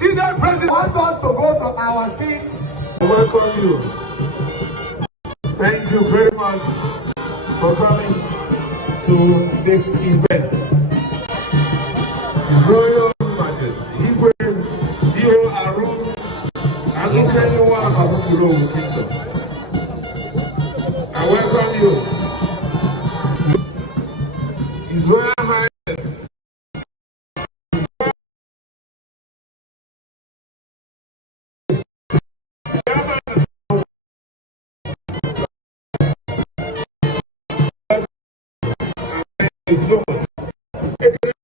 Senate President wants us to go to our seats. I welcome you. Thank you very much for coming to this event. His Royal Majesty, Igwe Dio Arun, Anukenwa Abukuro Kingdom. I welcome you. His Royal Highness, so much.